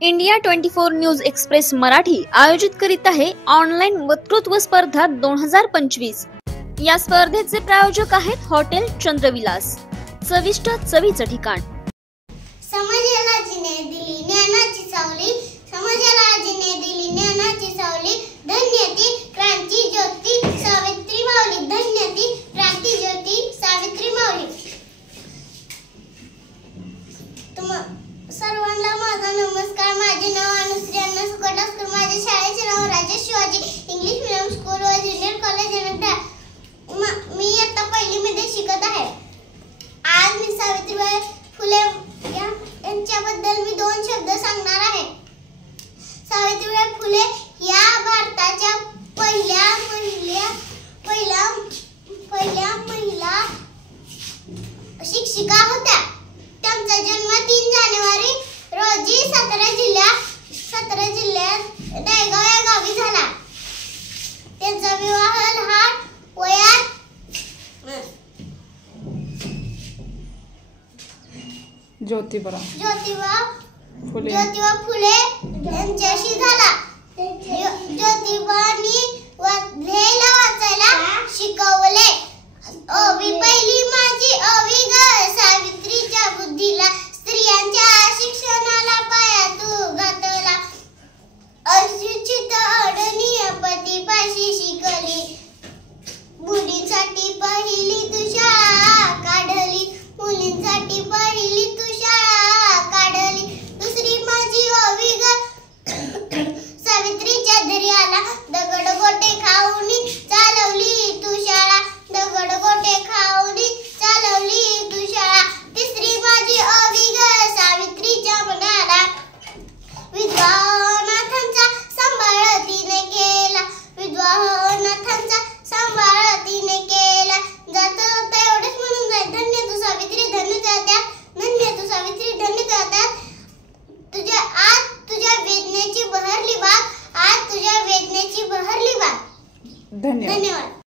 India 24 news express Marathi आयोजित करीत आहे ऑनलाईन वक्तृत्व स्पर्धा 2025। या स्पर्धेचे प्रायोजक आहेत हॉटेल चंद्रविलास, चविष्ट चवीचं ठिकाण। समाजाला जिने दिली ज्ञानाची सावली, समाजाला जिने दिली ज्ञानाची सावली, धन्य ती क्रांती ज्योती सावित्री माऊली, धन्य ती क्रांती ज्योती सावित्री माऊली। सर्वांना माझा नमस्कार। माझे नाव अनुश्री अण्णा सुकटासकर। माझ्या शाळेचे नाव Rajesh Shivaji English medium school व ज्युनियर कॉलेज नंतर मी आता पहिली मध्ये शिकत आहे। आज मी सावित्रीबाई फुले यांच्याबद्दल मी दोन शब्द सांगणार आहे। सावित्रीबाई फुले या भारताच्या पहिल्या महिला शिक्षिका होत्या। त्यांचा जन्म 3 जानेवारी रोजी सातारा जिल्ह्यात दहेगाव या गावी झाला। त्यांचा विवाह लहान वयात ज्योतिबा फुले यांच्याशी झाला। ज्योतिबांनी लिहायला वाचायला शिकवले। पहिली माझी ओवी ग सावित्रीच्या बुद्धीला, स्त्रियांच्या शिक्षणाला पाया तू घातला। अशिक्षित अडनीय पतीपाशी शिकली, मुलींसाठी पहिली तू शाळा काढली, मुलींसाठी पहिली तू शाळा काढली। दुसरी माझी ओवी ग सावित्रीच्या घरी आला, दगड गोटे खाऊन चालवली तू शाळा, दगड गोटे खाऊन चालवली तू शाळा। तिसरी माझी ओवी ग सावित्रीच्या मनाला, विधवा अनाथांचा सांभाळ तिने केला, विधवा अनाथांचा सांभाळ तिने केला। जाता जाता एवढेच म्हणून जाईल, धन्य तू सावित्री धन्य जात्यात, धन्य तू सावित्री धन्य जात्यात। आज तुझ्या वेदनेची बहरली बाग, आज तुझ्या वेदनेची बहरली बाग। धन्यवाद।